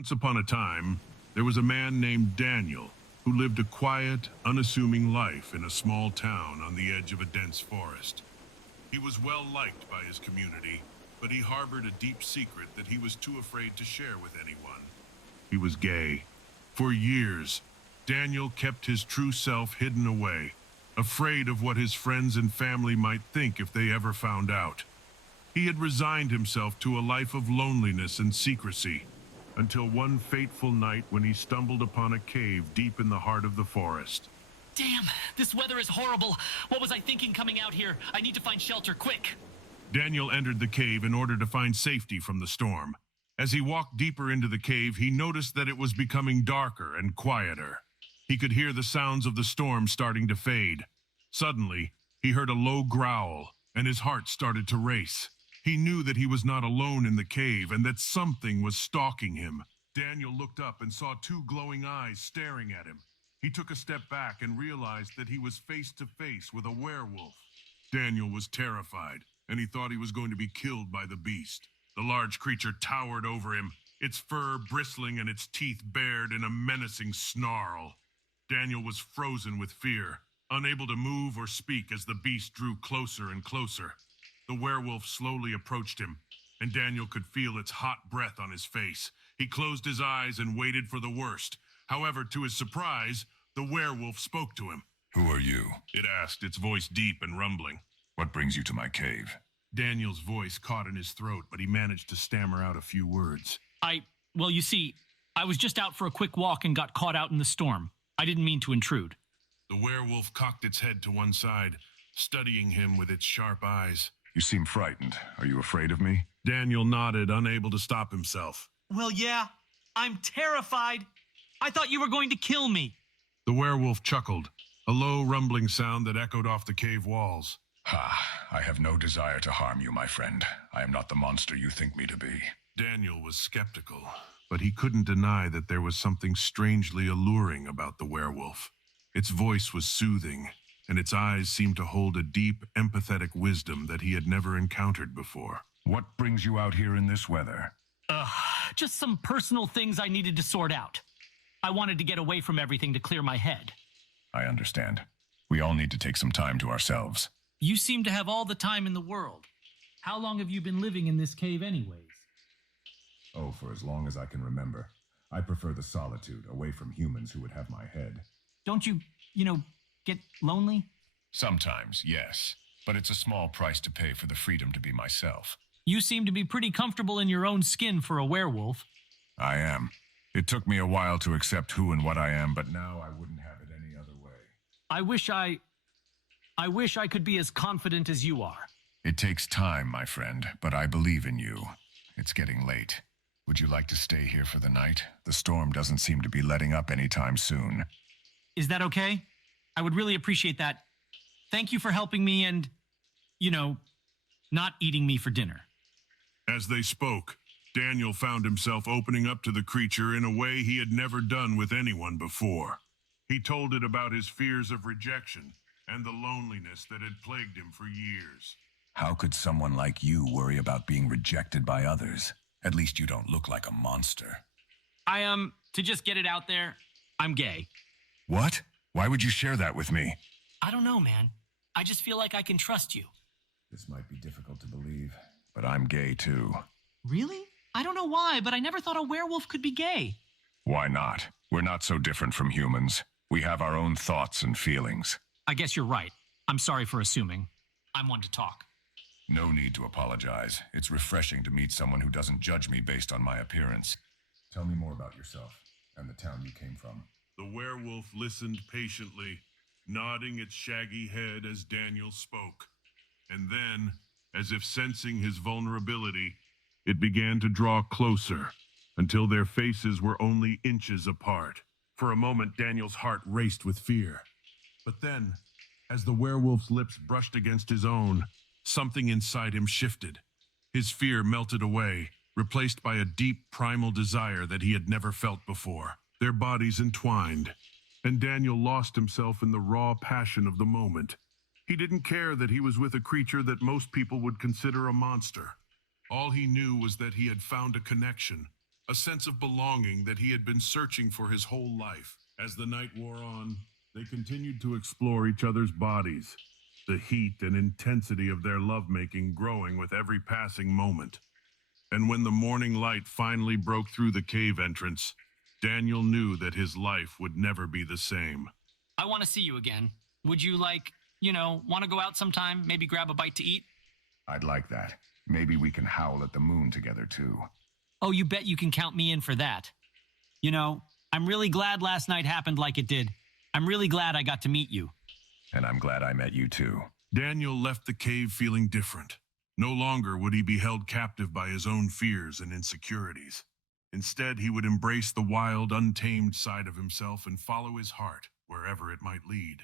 Once upon a time, there was a man named Daniel who lived a quiet, unassuming life in a small town on the edge of a dense forest. He was well liked by his community, but he harbored a deep secret that he was too afraid to share with anyone. He was gay. For years, Daniel kept his true self hidden away, afraid of what his friends and family might think if they ever found out. He had resigned himself to a life of loneliness and secrecy, until one fateful night when he stumbled upon a cave deep in the heart of the forest. Damn, this weather is horrible. What was I thinking coming out here? I need to find shelter, quick. Daniel entered the cave in order to find safety from the storm. As he walked deeper into the cave, he noticed that it was becoming darker and quieter. He could hear the sounds of the storm starting to fade. Suddenly, he heard a low growl, and his heart started to race. He knew that he was not alone in the cave and that something was stalking him. Daniel looked up and saw two glowing eyes staring at him. He took a step back and realized that he was face to face with a werewolf. Daniel was terrified, and he thought he was going to be killed by the beast. The large creature towered over him, its fur bristling and its teeth bared in a menacing snarl. Daniel was frozen with fear, unable to move or speak as the beast drew closer and closer. The werewolf slowly approached him, and Daniel could feel its hot breath on his face. He closed his eyes and waited for the worst. However, to his surprise, the werewolf spoke to him. "Who are you?" It asked, its voice deep and rumbling. "What brings you to my cave?" Daniel's voice caught in his throat, but he managed to stammer out a few words. Well, you see, I was just out for a quick walk and got caught out in the storm. I didn't mean to intrude. The werewolf cocked its head to one side, studying him with its sharp eyes. "You seem frightened. Are you afraid of me?" Daniel nodded, unable to stop himself. Well, yeah, I'm terrified. I thought you were going to kill me. The werewolf chuckled, a low rumbling sound that echoed off the cave walls. I have no desire to harm you, my friend. I am not the monster you think me to be." Daniel was skeptical, but he couldn't deny that there was something strangely alluring about the werewolf. Its voice was soothing, and its eyes seemed to hold a deep, empathetic wisdom that he had never encountered before. "What brings you out here in this weather?" Just some personal things I needed to sort out. I wanted to get away from everything to clear my head. "I understand. We all need to take some time to ourselves." You seem to have all the time in the world. How long have you been living in this cave anyways? "Oh, for as long as I can remember. I prefer the solitude, away from humans who would have my head." Don't you, get lonely? "Sometimes, yes. But it's a small price to pay for the freedom to be myself." You seem to be pretty comfortable in your own skin for a werewolf. "I am. It took me a while to accept who and what I am, but now I wouldn't have it any other way." I wish I could be as confident as you are. "It takes time, my friend, but I believe in you. It's getting late. Would you like to stay here for the night? The storm doesn't seem to be letting up anytime soon." Is that okay? I would really appreciate that. Thank you for helping me and, not eating me for dinner. As they spoke, Daniel found himself opening up to the creature in a way he had never done with anyone before. He told it about his fears of rejection and the loneliness that had plagued him for years. "How could someone like you worry about being rejected by others? At least you don't look like a monster." To just get it out there, I'm gay. "What? Why would you share that with me?" I don't know, man. I just feel like I can trust you. "This might be difficult to believe, but I'm gay too." Really? I don't know why, but I never thought a werewolf could be gay. "Why not? We're not so different from humans. We have our own thoughts and feelings." I guess you're right. I'm sorry for assuming. I'm one to talk. "No need to apologize. It's refreshing to meet someone who doesn't judge me based on my appearance." "Tell me more about yourself and the town you came from." The werewolf listened patiently, nodding its shaggy head as Daniel spoke. And then, as if sensing his vulnerability, it began to draw closer, until their faces were only inches apart. For a moment, Daniel's heart raced with fear. But then, as the werewolf's lips brushed against his own, something inside him shifted. His fear melted away, replaced by a deep primal desire that he had never felt before. Their bodies entwined, and Daniel lost himself in the raw passion of the moment. He didn't care that he was with a creature that most people would consider a monster. All he knew was that he had found a connection, a sense of belonging that he had been searching for his whole life. As the night wore on, they continued to explore each other's bodies, the heat and intensity of their lovemaking growing with every passing moment. And when the morning light finally broke through the cave entrance, Daniel knew that his life would never be the same. I want to see you again. Would you want to go out sometime? Maybe grab a bite to eat? I'd like that. Maybe we can howl at the moon together, too. Oh, you bet you can count me in for that. I'm really glad last night happened like it did. I'm really glad I got to meet you. And I'm glad I met you, too. Daniel left the cave feeling different. No longer would he be held captive by his own fears and insecurities. Instead, he would embrace the wild, untamed side of himself and follow his heart wherever it might lead.